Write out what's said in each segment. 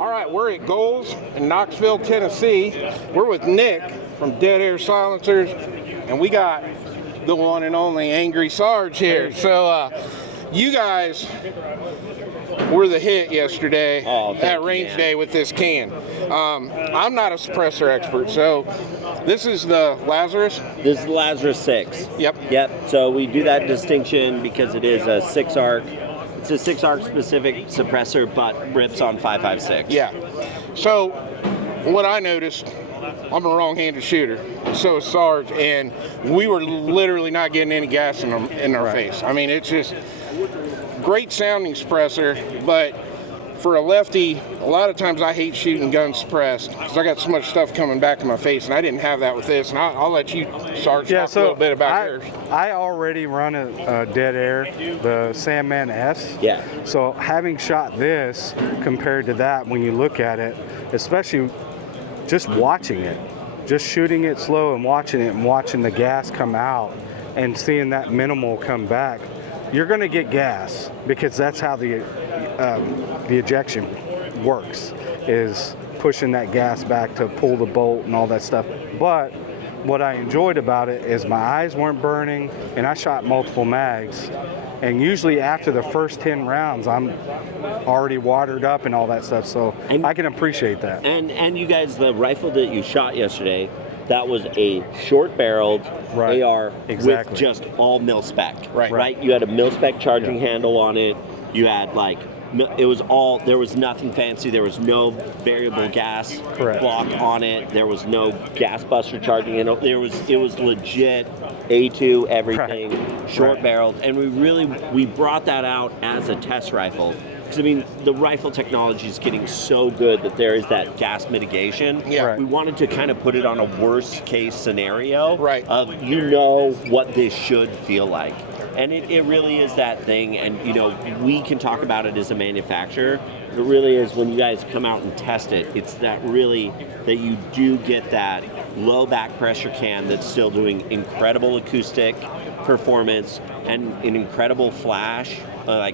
All right, we're at G.O.A.L.S in Knoxville, Tennessee. We're with Nick from Dead Air Silencers, and we got the one and only Angry Sarge here. So, you guys were the hit yesterday at range day with this can. I'm not a suppressor expert, so this is the Lazarus? This is the Lazarus 6. Yep. So we do that distinction because it is a 6-arc. It's a 6-arc specific suppressor, but rips on 5.56. Yeah. So what I noticed, I'm a wrong-handed shooter. So is Sarge, and we were literally not getting any gas in our face. I mean, it's just great sounding suppressor, but for a lefty, a lot of times I hate shooting guns suppressed because I got so much stuff coming back in my face, and I didn't have that with this. And I'll let you, Sarge, talk a little bit about yours. I already run a Dead Air, the Sandman S. Yeah. So having shot this compared to that, when you look at it, especially just watching it, just shooting it slow and watching the gas come out and seeing that minimal come back, you're going to get gas because that's how the ejection works, is pushing that gas back to pull the bolt and all that stuff. But what I enjoyed about it is my eyes weren't burning, and I shot multiple mags. And usually after the first 10 rounds, I'm already watered up and all that stuff, so I can appreciate that. And you guys, the rifle that you shot yesterday, that was a short-barreled AR with just all mil-spec. Right? You had a mil-spec charging handle on it. You had there was nothing fancy. There was no variable gas block on it. There was no gas buster charging handle. It was legit A2 everything, short-barreled, and we brought that out as a test rifle. I mean, the rifle technology is getting so good that there is that gas mitigation. Yeah. We wanted to kind of put it on a worst case scenario of what this should feel like. And it really is that thing, and we can talk about it as a manufacturer. It really is when you guys come out and test it, it's that you do get that low back pressure can that's still doing incredible acoustic performance and an incredible flash,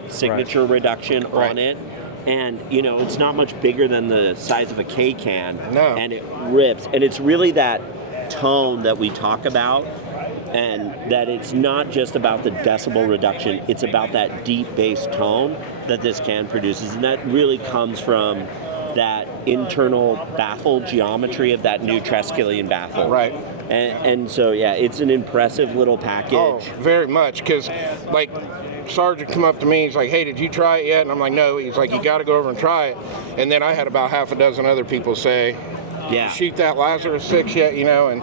signature reduction on it. And it's not much bigger than the size of a K can. No. And it rips. And it's really that tone that we talk about, and that it's not just about the decibel reduction, it's about that deep bass tone that this can produces. And that really comes from that internal baffle geometry of that new Triskelion baffle. Right. And so, it's an impressive little package. Oh, very much, because, Sarge would come up to me, he's like, hey, did you try it yet? And I'm like, no. He's like, you got to go over and try it. And then I had about half a dozen other people say, you shoot that Lazarus 6 yet, and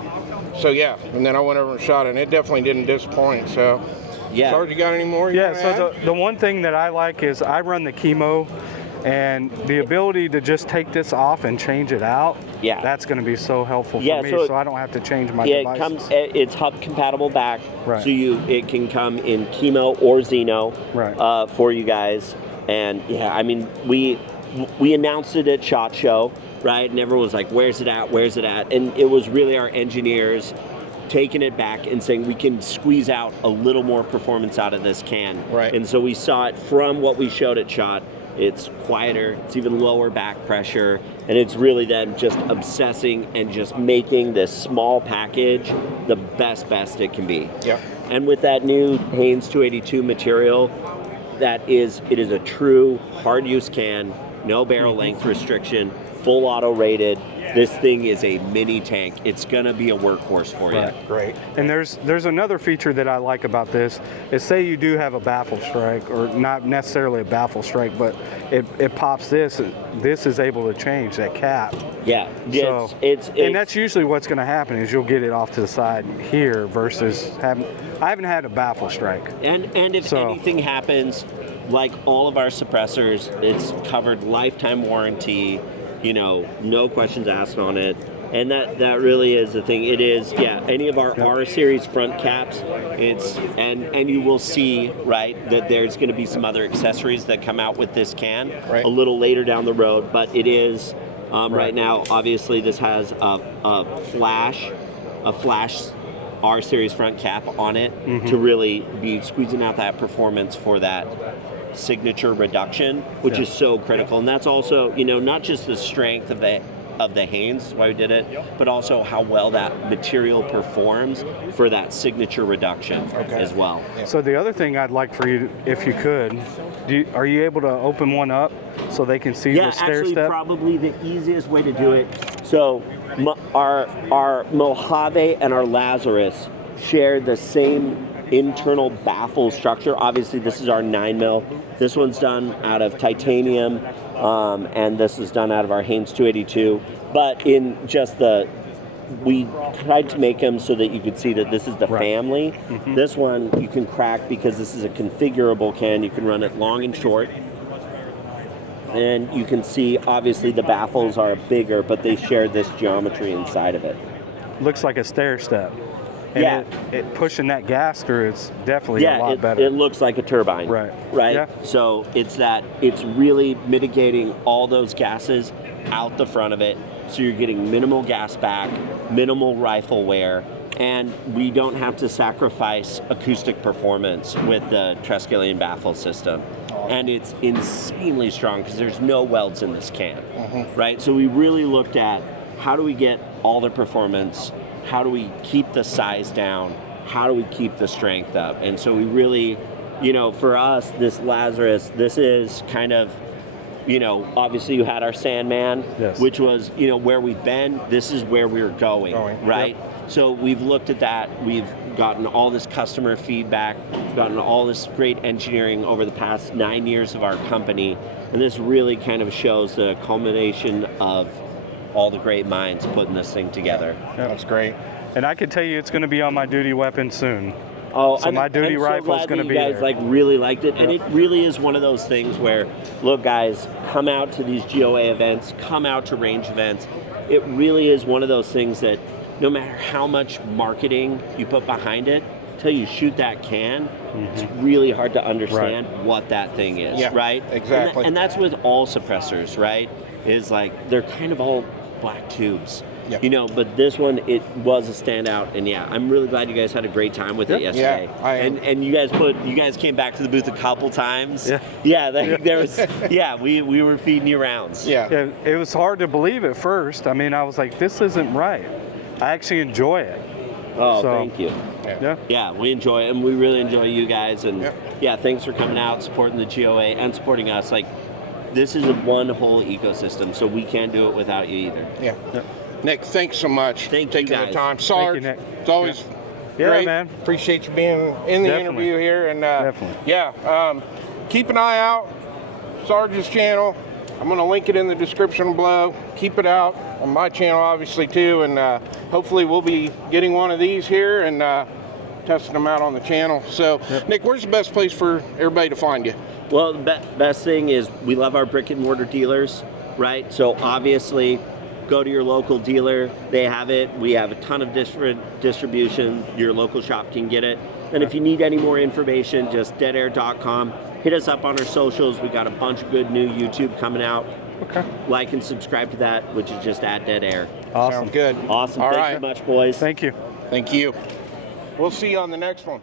so, and then I went over and shot it, and it definitely didn't disappoint, so. Sarge, you got any more? So the one thing that I like is I run the chemo, and the ability to just take this off and change it out, that's going to be so helpful for me, so I don't have to change my devices. It's hub compatible back, so it can come in chemo or Xeno for you guys. And I mean, we announced it at SHOT Show, right? And everyone was like, where's it at? And it was really our engineers taking it back and saying we can squeeze out a little more performance out of this can. And so we saw it from what we showed at SHOT. It's quieter, it's even lower back pressure, and it's really then just obsessing and just making this small package the best it can be. And with that new Haynes 282 material, it is a true hard use can, no barrel length restriction, full auto rated. This thing is a mini tank. It's gonna be a workhorse for you. Great. And there's another feature that I like about this is, say you do have a baffle strike, or not necessarily a baffle strike, but it pops this. This is able to change that cap. So, and that's usually what's going to happen is you'll get it off to the side here versus I haven't had a baffle strike. And if anything happens, like all of our suppressors, it's covered lifetime warranty. No questions asked on it. And that really is the thing. It is, any of our R series front caps, and you will see, that there's going to be some other accessories that come out with this can a little later down the road, but it is right now, obviously this has a flash R series front cap on it to really be squeezing out that performance for that signature reduction, which is so critical. And that's also, you know, not just the strength of the Hanes, why we did it, but also how well that material performs for that signature reduction as well. So the other thing I'd like for you, if you could, are you able to open one up so they can see the stair actually, step? probably the easiest way to do it. So our Mojave and our Lazarus share the same internal baffle structure. Obviously, this is our 9mm. This one's done out of titanium, and this is done out of our Hanes 282. But in just we tried to make them so that you could see that this is the family. This one you can crack because this is a configurable can. You can run it long and short. And you can see, obviously, the baffles are bigger, but they share this geometry inside of it. Looks like a stair step. And it pushing that gas through, it's definitely a lot better. It looks like a turbine. Right. Yeah. So it's really mitigating all those gases out the front of it. So you're getting minimal gas back, minimal rifle wear, and we don't have to sacrifice acoustic performance with the Triskelion baffle system. And it's insanely strong because there's no welds in this can, right? So we really looked at how do we get all the performance, how do we keep the size down, how do we keep the strength up? And so we really, you know, for us, this Lazarus, this is kind of, you know, obviously you had our Sandman, which was, you know, where we've been. This is where we're going. Right? So we've looked at that. We've gotten all this customer feedback. We've gotten all this great engineering over the past 9 years of our company. And this really kind of shows the culmination of all the great minds putting this thing together. That's great. And I can tell you it's going to be on my duty weapon soon. Oh, so my duty rifle is going to be there. You guys really liked it, and it really is one of those things where, look, guys, come out to these G.O.A. events, come out to range events. It really is one of those things that no matter how much marketing you put behind it, until you shoot that can, it's really hard to understand what that thing is, right? Exactly. And that's with all suppressors, right? Is like they're kind of all black tubes. You know, but this one, it was a standout, and I'm really glad you guys had a great time with it yesterday. And you guys came back to the booth a couple times. There was we were feeding you rounds. It was hard to believe at first. I mean, I was like, this isn't right. I actually enjoy it. Oh, thank you. We enjoy it, and we really enjoy you guys, and thanks for coming out, supporting the G.O.A. and supporting us. Like, this is one whole ecosystem, so we can't do it without you either. Nick, thanks so much for taking the time. Sarge, it's always great. Man. Appreciate you being in the interview here. And keep an eye out. Sarge's channel. I'm going to link it in the description below. Keep it out on my channel, obviously, too. And hopefully we'll be getting one of these here and testing them out on the channel. So, Nick, where's the best place for everybody to find you? Well, the best thing is we love our brick and mortar dealers, right? So, obviously, go to your local dealer. They have it. We have a ton of different distribution. Your local shop can get it. And if you need any more information, just deadair.com. Hit us up on our socials. We got a bunch of good new YouTube coming out. Like and subscribe to that, which is just at Dead Air. Awesome. Sounds good. Awesome. All Thank you much, boys. Thank you. Thank you. We'll see you on the next one.